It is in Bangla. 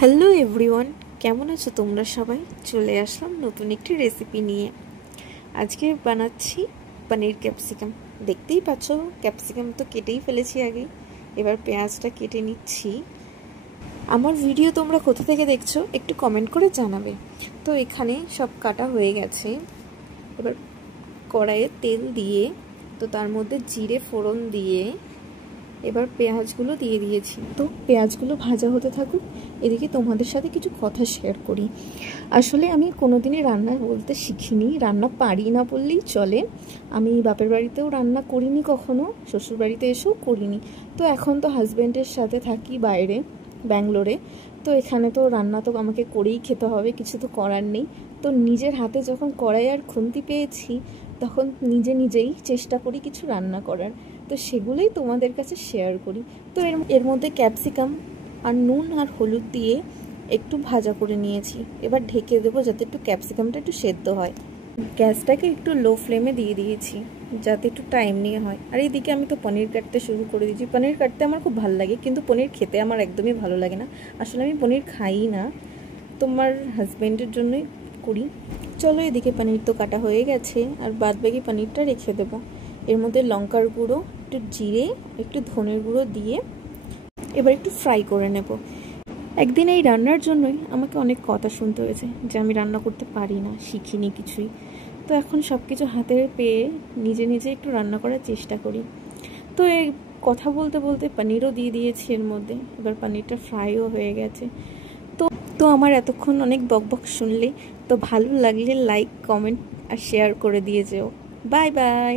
হ্যালো এভরিওয়ান, কেমন আছো তোমরা সবাই? চলে আসলাম নতুন একটি রেসিপি নিয়ে। আজকে বানাচ্ছি পনির ক্যাপসিকাম। দেখতেই পাচ্ছ, ক্যাপসিকাম তো কেটেই ফেলেছি আগে। এবার পেঁয়াজটা কেটে নিচ্ছি। আমার ভিডিও তোমরা কোথা থেকে দেখছো একটু কমেন্ট করে জানাবে। তো এখানে সব কাটা হয়ে গেছে। এবার কড়াইয়ে তেল দিয়ে, তো তার মধ্যে জিরে ফোড়ন দিয়ে এবার পেঁয়াজগুলো দিয়ে দিয়েছি। তো পেঁয়াজগুলো ভাজা হতে থাকুক, এদিকে তোমাদের সাথে কিছু কথা শেয়ার করি। আসলে আমি কোনোদিনই রান্না বলতে শিখিনি, রান্না পারি না বললেই চলে। আমি বাপের বাড়িতেও রান্না করিনি কখনো, শ্বশুর বাড়িতে এসেও করিনি। তো এখন তো হাজব্যান্ডের সাথে থাকি বাইরে, ব্যাঙ্গালোরে। তো এখানে তো রান্না তো আমাকে করেই খেতে হবে, কিছু তো করার নেই। তো নিজের হাতে যখন কড়াই আর খুন্তি পেয়েছি, তখন নিজেই চেষ্টা করি কিছু রান্না করার। তো সেগুলোই তোমাদের কাছে শেয়ার করি। তো এর মধ্যে ক্যাপসিকাম আর নুন আর হলুদ দিয়ে একটু ভাজা করে নিয়েছি। এবার ঢেকে দেবো যাতে একটু ক্যাপসিকামটা একটু সেদ্ধ হয়। গ্যাসটাকে একটু লো ফ্লেমে দিয়ে দিয়েছি যাতে একটু টাইম নিয়ে হয়। আর এইদিকে আমি তো পনির কাটতে শুরু করে দিয়েছি। পনির কাটতে আমার খুব ভালো লাগে, কিন্তু পনির খেতে আমার একদমই ভালো লাগে না। আসলে আমি পনির খাই না, তোমার হাজব্যান্ডের জন্যই করি। চলো, এদিকে পনির তো কাটা হয়ে গেছে, আর বাদবাকি পনিরটা রেখে দেবো। এর মধ্যে লঙ্কার গুঁড়ো, একটু জিরে, একটু ধনের গুঁড়ো দিয়ে এবার একটু ফ্রাই করে নেব। একদিন এই রান্নার জন্যই আমাকে অনেক কথা শুনতে হয়েছে যে আমি রান্না করতে পারি না, শিখিনি কিছুই। তো এখন সব কিছু হাতে পেয়ে নিজে একটু রান্না করার চেষ্টা করি। তো এই কথা বলতে বলতে পনিরও দিয়ে দিয়েছি এর মধ্যে। এবার পনিরটা ফ্রাইও হয়ে গেছে। তো আমার এতক্ষণ অনেক বকবক শুনলে, তো ভালো লাগলে লাইক, কমেন্ট আর শেয়ার করে দিয়ে যেও। Bye bye.